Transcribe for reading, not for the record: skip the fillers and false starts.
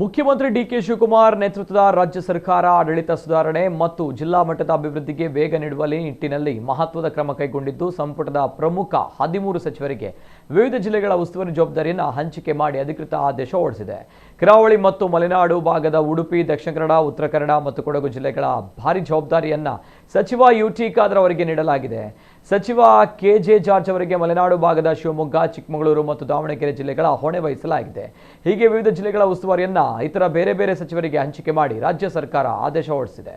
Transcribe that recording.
ಮುಖ್ಯಮಂತ್ರಿ ಡಿಕೆ ಶಿವಕುಮಾರ್ ನೇತೃತ್ವದ ರಾಜ್ಯ ಸರ್ಕಾರ ಆಡಳಿತ ಸುಧಾರಣೆ ಮತ್ತು ಜಿಲ್ಲಾ ಮಟ್ಟದ ಅಭಿವೃದ್ಧಿಗೆ ವೇಗ ನೀಡುವ ನಿಟ್ಟಿನಲ್ಲಿ ಮಹತ್ವದ ಕ್ರಮ ಕೈಗೊಂಡಿದ್ದು ಸಂಪುಟದ ಪ್ರಮುಖ 13 ಸಚಿವರಿಗೆ ವಿವಿಧ ಜಿಲ್ಲೆಗಳ ಉಸ್ತುವಾರಿ ಜವಾಬ್ದಾರಿಯನ್ನು ಹಂಚಿಕೆ ಮಾಡಿ ಅಧಿಕೃತ ಆದೇಶ ಹೊರಡಿಸಿದೆ. ಕರಾವಳಿ ಮತ್ತು ಮಲೆನಾಡು ಭಾಗದ ಉಡುಪಿ, ದಕ್ಷಿಣ ಕನ್ನಡ, ಉತ್ತರ ಕನ್ನಡ ಮತ್ತು ಕೊಡಗು ಜಿಲ್ಲೆಗಳ ಭಾರಿ ಜವಾಬ್ದಾರಿಯನ್ನು ಸಚಿವ ಯುಟಿ ಖಾದರ್ ಅವರಿಗೆ ನೀಡಲಾಗಿದೆ. ಸಚಿವ ಕೆಜೆ ಜಾರ್ಜ್ ಅವರಿಗೆ ಮಲೆನಾಡು ಭಾಗದ ಶಿವಮೊಗ್ಗ, ಚಿಕ್ಕಮಗಳೂರು ಮತ್ತು ದಾವಣಗೆರೆ ಜಿಲ್ಲೆಗಳ ಹೊಣೆ ವಹಿಸಲಾಗಿದೆ. ಹೀಗೆ ವಿವಿಧ ಜಿಲ್ಲೆಗಳ ಉಸ್ತುವಾರಿಯನ್ನು ಇತರ ಬೇರೆ ಬೇರೆ ಸಚಿವರಿಗೆ ಹಂಚಿಕೆ ಮಾಡಿ ರಾಜ್ಯ ಸರ್ಕಾರ ಆದೇಶ ಹೊರಡಿಸಿದೆ.